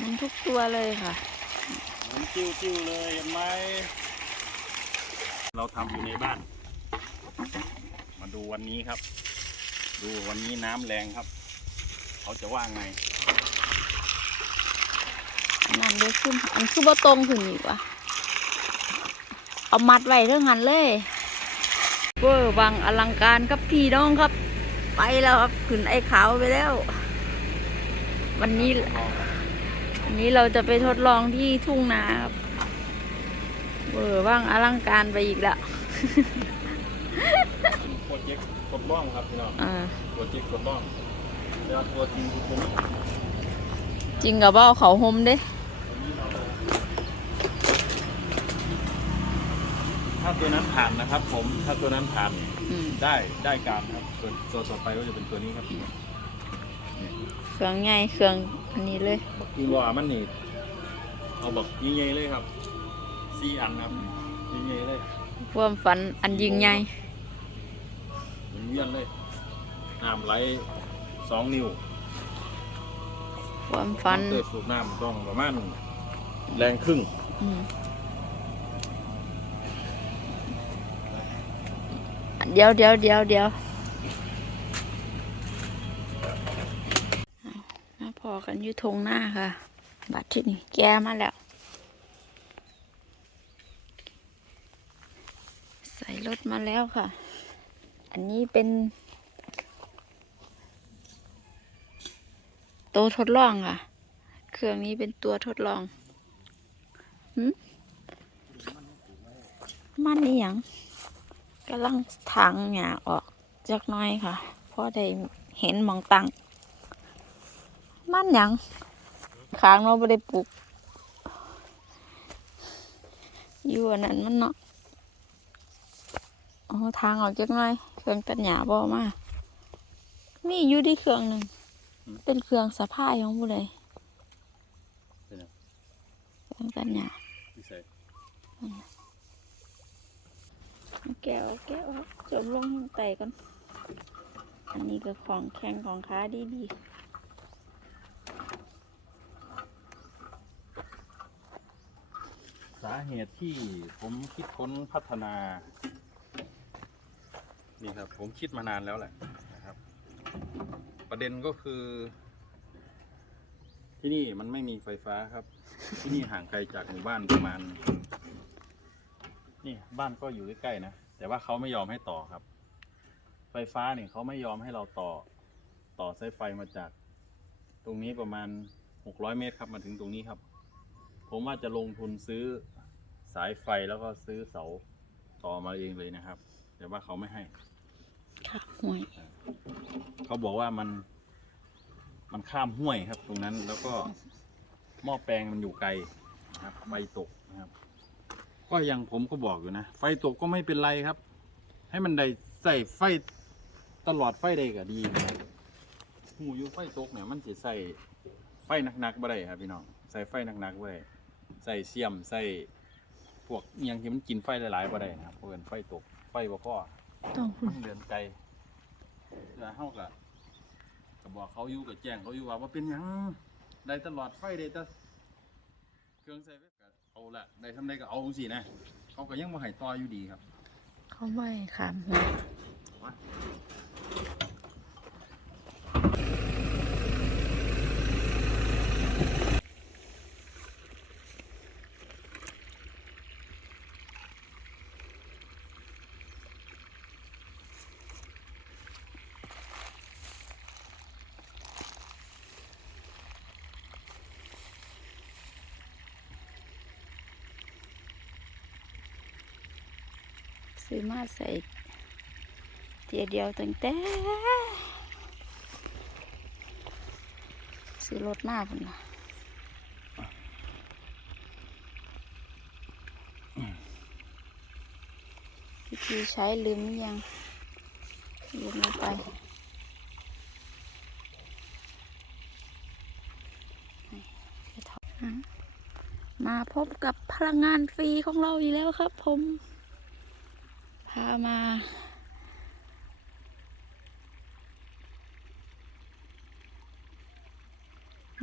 หมุนทุกตัวเลยค่ะหมุนจิ้วจิ้วๆเลยเห็นไหมเราทำอยู่ในบ้าน มาดูวันนี้ครับ ดูวันนี้น้ำแรงครับ เขาจะว่าไงนั่นเด้ขึ้นอันคือบ่ตรงขึ้นอีกวะเอามัดไว้เรื่องหันเลยเวอร์วังอลังการครับพี่น้องครับ ไปแล้วครับขึ้นไอ้ขาวไปแล้ว วันนี้ วันนี้เราจะไปทดลองที่ทุ่งนาครับเวอร์วังอลังการไปอีกแล้วโปรเจกต์ทดลองครับพี่น้องอ่าโปรเจกต์ทดลองแล้วตัวจริงคือตัวนี้จริงกับว่าเอาเขาหมเด้ ถ้าตัวนั้นผ่านนะครับ ผมถ้าตัวนั้นผ่านอืมได้ได้การครับส่วนตัวต่อไปก็จะเป็นตัวนี้ครับ เครื่องใหญ่เครื่อง อันนี้เลยบักกิ้งว่ามันนี่เอาบักยิ่งใหญ่เลยครับสี่อันครับยิ่งใหญ่เลยความฝันอันยิ่งใหญ่หมุนเวียนเลยน้ำไหลสองนิ้วความฝันมอเตอร์สูบน้ำต้องประมาณแรงครึ่งอืมเดี๋ยวเดี๋ยวเดี๋ยวเดี๋ยว กันอยู่ทงหน้าค่ะ บัตรที่นี่แกมาแล้ว ใส่รถมาแล้วค่ะ อันนี้เป็นตัวทดลองค่ะ เครื่องนี้เป็นตัวทดลองหืมมันนี่ยังกำลังทางหยาออกจักน้อยค่ะเพราะได้เห็นมองตัง มันหยังค้างเราไม่ได้ปลูกอยู่อันนั้นมันเนาะโอ้ทางออกจักหน้อยเครื่องตัดหญ้าบ่มามีอยู่ที่เครื่องหนึ่งเป็นเครื่องสะพายของผู้ใดเป็นไงเครื่องตัดหญ้าพี่ใส่แก้วแก้วครับจมลงข้างใต้ก่อนอันนี้ก็ของแข็งของค้าดีดี สา เหตุที่ผมคิดค้นพัฒนา นี่ครับ ผมคิดมานานแล้วแหละนะครับ ประเด็นก็คือ ที่นี่มันไม่มีไฟฟ้าครับ ที่นี่ห่างไกลจากหมู่บ้านประมาณ นี่บ้านก็อยู่ใกล้ๆนะ แต่ว่าเขาไม่ยอมให้ต่อครับ ไฟฟ้าเนี่ยเขาไม่ยอมให้เราต่อ ต่อสายไฟมาจาก ตรงนี้ประมาณหกร้อยเมตรครับมาถึงตรงนี้ครับผมว่าจะลงทุนซื้อ สายไฟแล้วก็ซื้อเสาต่อมาเองเลยนะครับ แต่ว่าเขาไม่ให้ๆค่ะห่วย เขาบอกว่ามัน มันข้ามห้วยครับ ตรงนั้นแล้วก็หม้อแปลงมันอยู่ไกลนะครับไฟตกนะครับ ก็ยังผมก็บอกอยู่นะไฟตกก็ไม่เป็นไรครับ ให้มันได้ใส่ไฟตลอดไฟได้ก็ดีนะครับหูอยู่ไฟตกเนี่ยมันจะใส่ไฟหนักๆบ่ได้ครับพี่น้องใส่ไฟหนักๆบ่ได้ใส่เสียมใส่พ วกอิหยังที่มันกินไฟหลายๆบ่ได้นะครับเพราะเป็นไฟตกไฟบ่พอต้องหุ่นเดินไกลแล้วเฮาก็ก็บอกเขาอยู่กับแจ้งเขาอยู่ว่าว่าเป็นหยังได้ตลอดไฟได้แต่เครื่องใส่ไฟก็เอาละได้ทำได้ก็เอาจังซี่นะเขาก็ยังบ่ให้ต่ออยู่ดีครับ เขาไม่ขา ซื้อมาใส่เทียเดียวตั้งแต่ซื้อรถมาพุ่นนะวิธีใช้ลืมยังลืมไม่ไปมาพบกับพลังงานฟรีของเราอีกแล้วครับผม พามา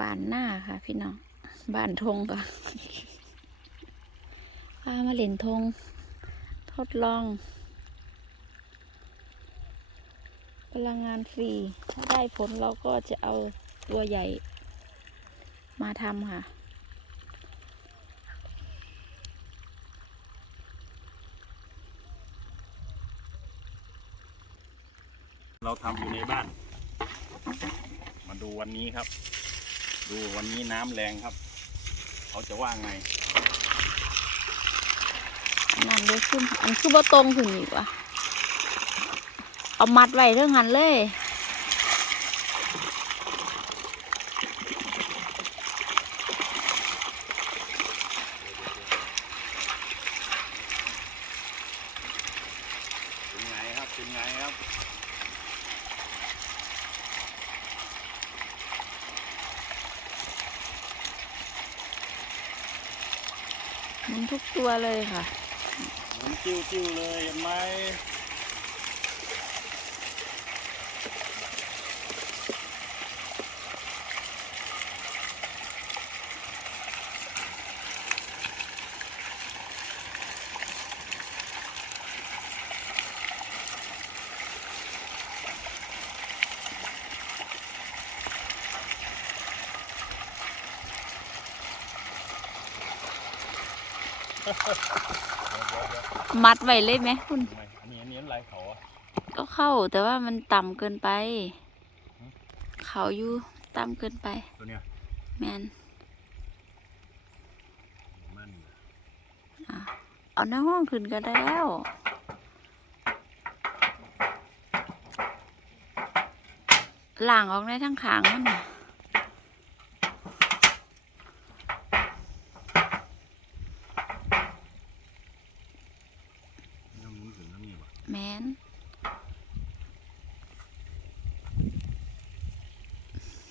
บ้านหน้าค่ะ พี่น้อง บ้านทงก็พามาเล่นทง ทดลอง พลังงานฟรี ถ้าได้ผลเราก็จะเอาตัวใหญ่ มาทำค่ะ เราทำอยู่ใน บ้าน มาดูวันนี้ครับ ดูวันนี้น้ำแรงครับ เขาจะว่าไงนั่นเด้ขึ้นอันคือบ่ตรงขึ้นอีกว่ะเอามัดไว้เรื่องหันเลย เป็นไงครับ เป็นไงครับ มัน ทุกตัวเลยค่ะ หมุนจิ้วจิ้วๆเลยเห็นไหม มัดไว้เลยไหมคุณทำไมอันนี้อันนี้อะไรเขาอะก็เข้าแต่ว่ามันต่ำเกินไปหืมเขาอยู่ต่ำเกินไป ตัวเนี้ยแมนมันอะเอาหน้าห้องขึ้นก็ได้แล้ว หล่างออกได้ทั้งขางมันน่ะ น้ำมุนถึงน้ำนี่วะ แมน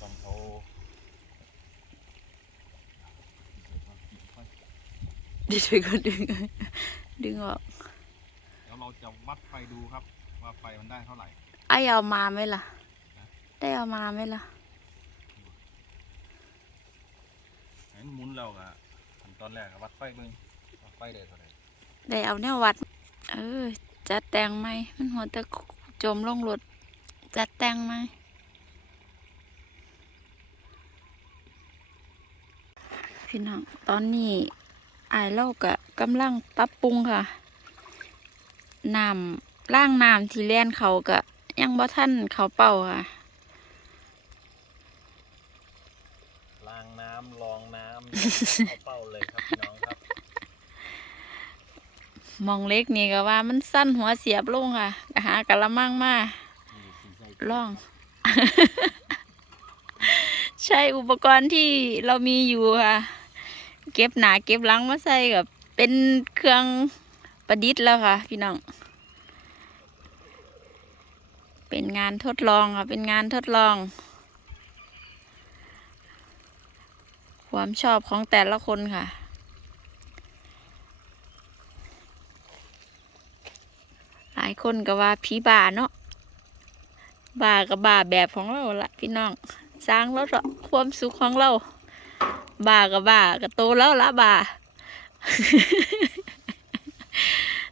ต้องเขา เดี๋ยวก็ดึง ดึงออกเดี๋ยวเราจะวัดไฟดูครับ ว่าไฟมันได้เท่าไหร่ ไอเอามาไหมล่ะ ได้เอามาไหมล่ะเห็นหมุนเราอะขั้นตอนแรกอะวัดไฟเบิ่งวัดไฟได้เท่าไหร่ได้เอาแนววัด เออ จัดแต่งไหม มันหัวแต่จมลงรถจัดแต่งไหมพี่น้องตอนนี้ อายเล่ากะกำลังปรับปรุงค่ะน้ำล่างน้ำที่แล่นเขากะยังบ่ท่านเขาเป่าค่ะล้างน้ำรองน้ำเอาเป้าเลยครับพี่น้องครับมองเล็กนี่ก็ว่ามันสั้นหัวเสียบลงค่ะก็หากะละมังมาล่องใช่อุปกรณ์ที่เรามีอยู่ค่ะ เก็บหนาเก็บลังมาใส่กับเป็นเครื่องประดิษฐ์แล้วค่ะ พี่น้อง เป็นงานทดลองค่ะ เป็นงานทดลอง ความชอบของแต่ละคนค่ะหลายคนก็ว่าผีบาเนาะบากับบาแบบของเราละพี่น้อง สร้างแล้วความสุขของเรา บากับบากับโตแล้วละบา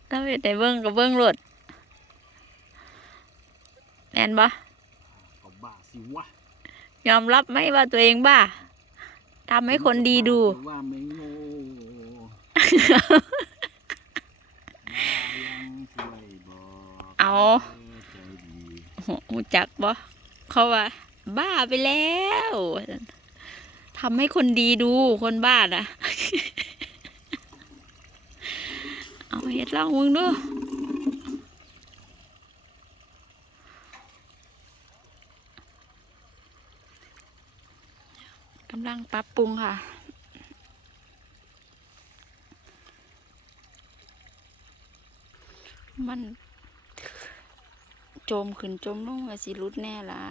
ถ้าเป็นแต่เบิ้งกับเบิ้งรถแน่นบ่ก็บ้าสิวะยอมรับไหมว่าตัวเองบ้าทำให้คนดีดูว่าไม่โง่ยังช่วยบอกเอาใจดีหูจักบ่เขาว่า บ้าไปแล้ว ทำให้คนดีดูคนบ้าน่ะ เอาเฮ็ดล่องมึงดูกำลังปรับปรุงค่ะมัน โจมขึ้น โจมลงก็สิรุดแน่ละ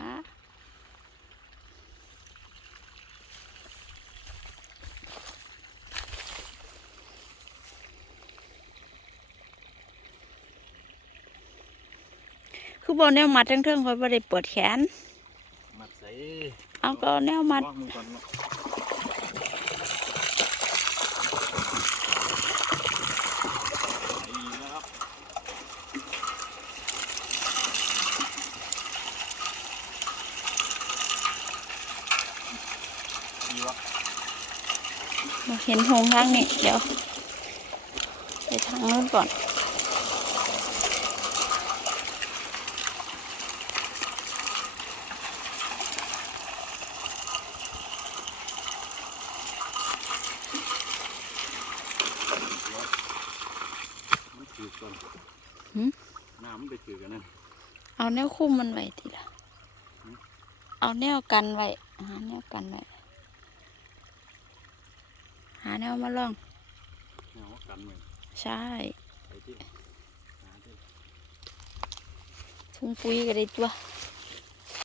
คือบ่แนวมัดทั้งเทิงคอยบ่ได้เปวดแขน มัดใสเอาก็แนวมัด เห็นหงทางนี่เดี๋ยว ไปทางนู้นก่อน ถือก่อนหืมน้ำมันไปถือกันนั่นเอาแนวคุ้มมันไว้ทีละหืมเอาแนวกันไว้หาแนวกันไว้หาแนวมาล่องแนวว่ากันไว้ใช่ไปที่หาที่ถุงปุ๋ยก็ได้ตัวห